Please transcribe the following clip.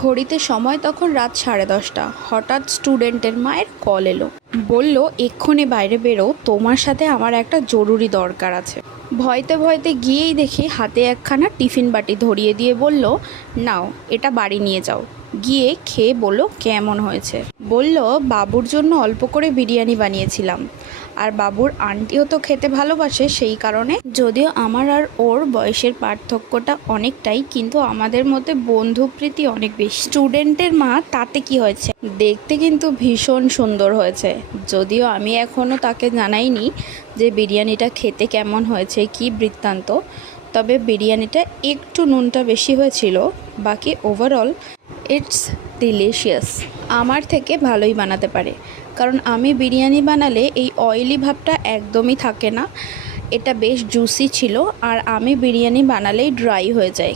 ঘড়িতে সময় তখন রাত 10:30। হঠাৎ স্টুডেন্টের মায়ের কল এলো। বলল, এক্ষুনি বাইরে বেরো, তোমার সাথে আমার একটা জরুরি দরকার আছে। ভয়তে ভয়তে গিয়েই দেখি হাতে একখানা টিফিন বাটি ধরিয়ে দিয়ে বলল, নাও এটা বাড়ি নিয়ে যাও, গিয়ে খেয়ে বলো কেমন হয়েছে। বলল, বাবুর জন্য অল্প করে বিরিয়ানি বানিয়েছিলাম, আর বাবুর আন্টিও তো খেতে ভালোবাসে, সেই কারণে। যদিও আমার আর ওর বয়সের পার্থক্যটা অনেকটাই, কিন্তু আমাদের মধ্যে বন্ধুপ্রীতি অনেক বেশি। স্টুডেন্টের মা, তাতে কি হয়েছে, দেখতে কিন্তু ভীষণ সুন্দর হয়েছে। যদিও আমি এখনও তাকে জানাইনি যে বিরিয়ানিটা খেতে কেমন হয়েছে, কি বৃত্তান্ত। তবে বিরিয়ানিটা একটু নুনটা বেশি হয়েছিল, বাকি ওভারঅল ইটস ডিলিশিয়াস। আমার থেকে ভালোই বানাতে পারে, কারণ আমি বিরিয়ানি বানালে এই অয়েলি ভাবটা একদমই থাকে না। এটা বেশ জুসি ছিল, আর আমি বিরিয়ানি বানালেই ড্রাই হয়ে যায়।